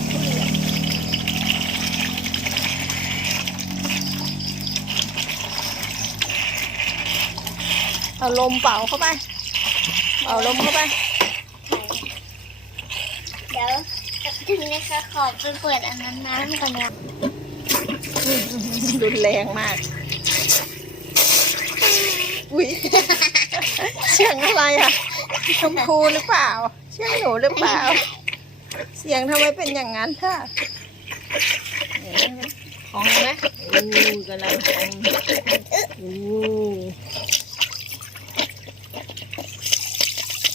ถทุเรียนเอาลมเป่าเข้าไปเอาลมเข้าไป เดี๋ยวถึงนะคะขอไปเปิดอันนั้นน้ำก่อนนะรุนแรงมาก อุ้ยเสียงอะไรอะชมพูหรือเปล่า เสียงหนูหรือเปล่า เสียงทำไมเป็นอย่างนั้นค่ะของไหมอู้กำลังของอู้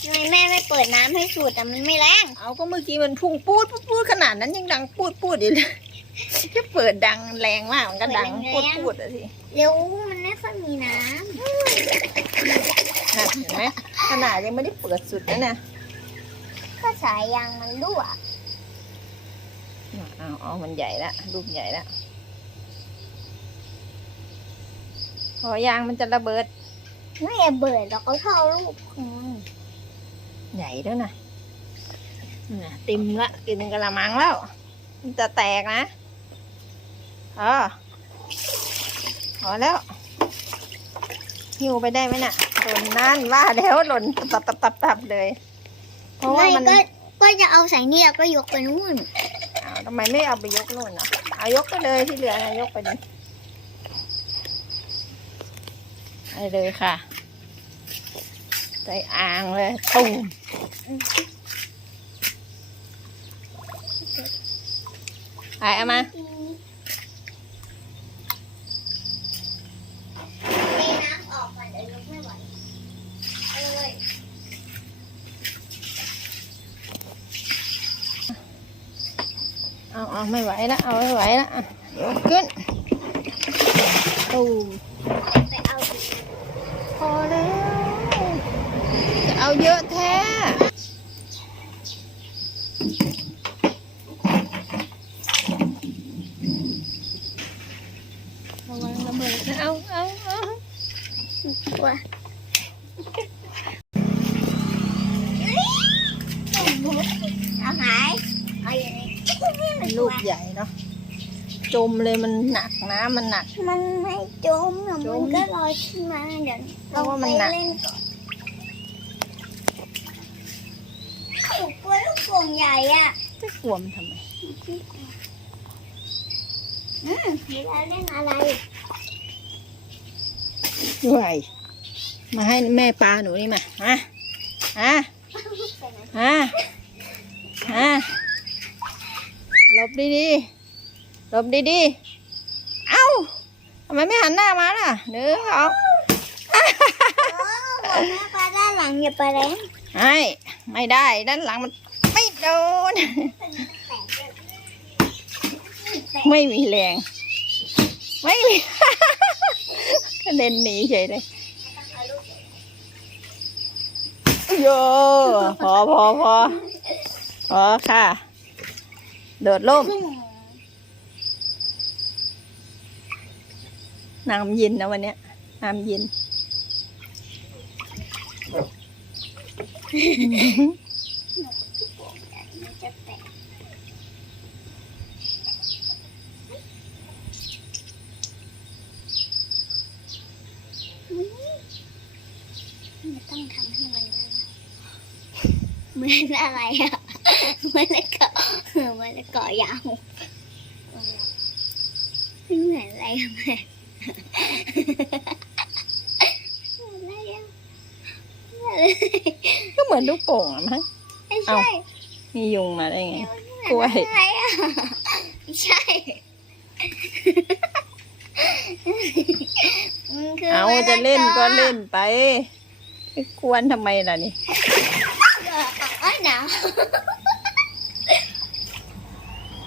ทำไมแม่ไม่เปิดน้ำให้สูดแต่มันไม่แรง เอาก็เมื่อกี้มันพุ่งปูดปูดปูดขนาดนั้นยังดังปูดปูดอยู่เลยถ้าเปิดดังแรงมากมันก็ดังปูดปูดอะสิเร็วมันไม่ค่อยมีน้น่ะเห็นไหมขนาดยังไม่ได้เปิดสุดนะเนี่ยำ ก็สายยางมันรั่วเอาเอามันใหญ่ละรูปใหญ่ละพอยางมันจะระเบิด ไม่อย่าเบิดเราก็เท่าลูกของมันใหญ่แล้วนะน่ะติมละกินกระมังแล้ว มันจะแตกนะเออพอแล้วหิวไปได้ไหมน่ะหล่นนั่นว่าแล้วหล่นตับตับตับตับเลย เพราะว่าไม่มันก็ก็จะเอาใส่นี่แล้วก็ยกไปนู่นอ้าวทำไมไม่เอาไปยกนู่นอะเอายกไปเลยที่เหลือนะยกไปดิไปเลยค่ะใส่อ่างเลยตุ้มไปเอามา เทน้ำออกก่อนเดี๋ยวยกไม่ไหวเอาเลย เอาเอาไม่ไหวละเอาไม่ไหวละอะยกขึ้นตุ้มไปเอาดิพอแล้วจะเอาเยอะแท้ระวังระเบิดนะเอาเอาเอากลัวเอาหายเอาอย่างนี้มัน ลูกใหญ่เนาะจมเลยมันหนักน้ำมันหนัก มันไม่จมหรอกจมัมนก็ลอยขึ้นมาเดี๋ยวเพเราราะว่ามัไปนหนัก เล่นก่อนหนูกลัวลูกโป่งใหญ่อะ จะกลัวมันทำไมอืมเวลาเล่นอะไร ด้วยมาให้แม่ปลาหนูนี่มามาอะอะอะหล บดีๆหลบดีๆ เอ้าทำไมไม่หันหน้ามาล่ะเนื้อเอาโอ้บอกแม่ปลาด้านหลังอย่าไปแรงไม่ไม่ได้ ด้านหลังมันไม่โดน ไม่มีแรง ไม่มีกระเด็นหนีเฉยเลยโยพอพอพอพอค่ะ โดดร่มน้ำเย็นนะวันเนี้ยน้ำเย็น มันตกมันต้องทำให้มันได้เหมือนอะไรอะ มือนละเกาะเหมือนละเกาะยาวไม่เหมือนอะไรอะแม่เหมือนอะไรอะเหมือนอะไรก็เหมือนลูกโป่งอะมั้งไม่ใช่มียุงมาได้ไงกกล้วยอะไรอะไม่ใช่มันคืเอาจะเล่นก็เล่นไปไปกวนทำไมล่ะนี่เอ้ยหนาว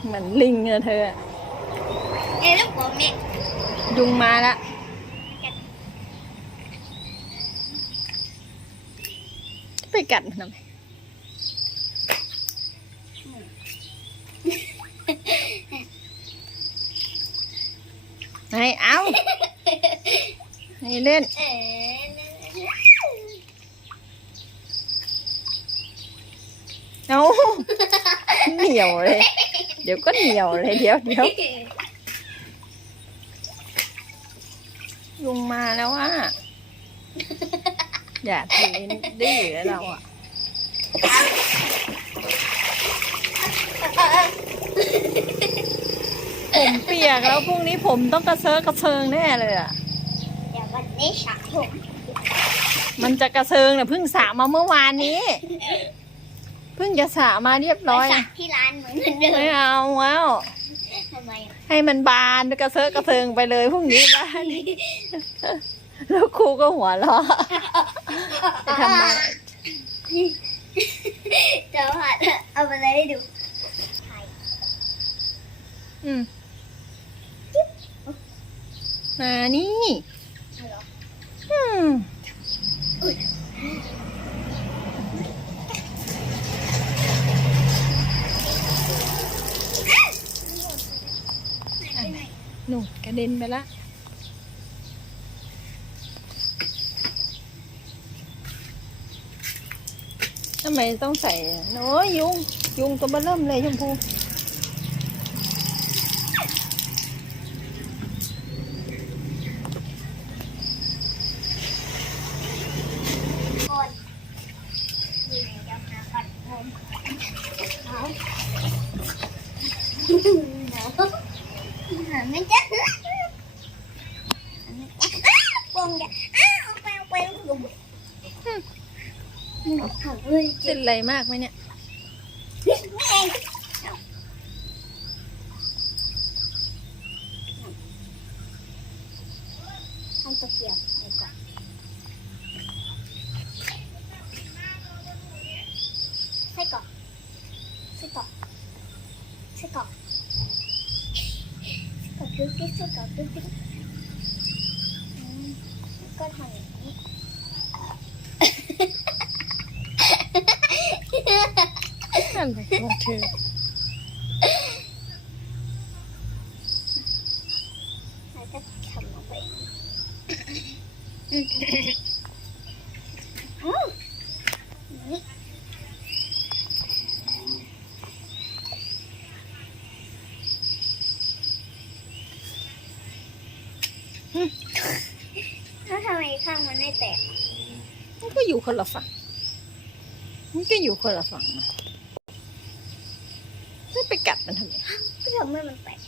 เหมือนลิงอะเธออะเอ้ยลูกผมเนี่ยยุงมาละไปกัดมันทำไมให้เอาให้เล่นเอ๊ะเอาเหนียวเลย เดี๋ยวก็เหนียวเลยเดี๋ยวเดี๋ยวยุงมาแล้วอะ อย่าทะเลนดื้อแล้วเราอะผมเปียกแล้วพรุ่งนี้ผมต้องกระเซาะกระเซิงแน่เลยอะเดี๋ยววันนี้สระผมมันจะกระเซิงเนี่ยเพิ่งสระมาเมื่อวานนี้ เพิ่งจะสระมาเรียบร้อยไปสระที่ร้านเหมือนเดิไม่มเอาแล้วทำไมอะให้มันบานกระเซาะกระเซิงไปเลยพรุ่งนี้บ้านแล้วครูก็หัวเราะจะทำไม เดี๋ยวหัดเอาไปเลยให้ดูใช่ อืมมานี่ เหรอ อืม อุ๊ย หนูกระ เด็นไปละทำไมต้องใส่โน้ยยุง ยุงตัวเบ้อเริ่มเลยชมพู ก่อนนี่เดี๋ยวหาก่อนผมเอาเดี๋ยวหาไม่เจอหาไม่เจออ้าวปงอย่าอ้าวเอาไปเอาไปเอาไป เอาเฮ้ยเป็นไรมากไหมเนี่ยไม่เองทำตะเกียบไปก่อนใส่ก่อนใส่ก่อนใส่ก่อนใส่ก่อนดึ๊กดิ๊กใส่ก่อนดึ๊กดิ๊กอืมแล้วก็ทำอย่างนี้ อะไรขอเธอแล้วทำไปอืมนี่แล้วทำไมข้างมันไม่แตก มันก็อยู่คนละฝั่ง มันก็อยู่คนละฝั่งนะ ไม่ไปกัดมันทำไมก็ทำให้มันแตก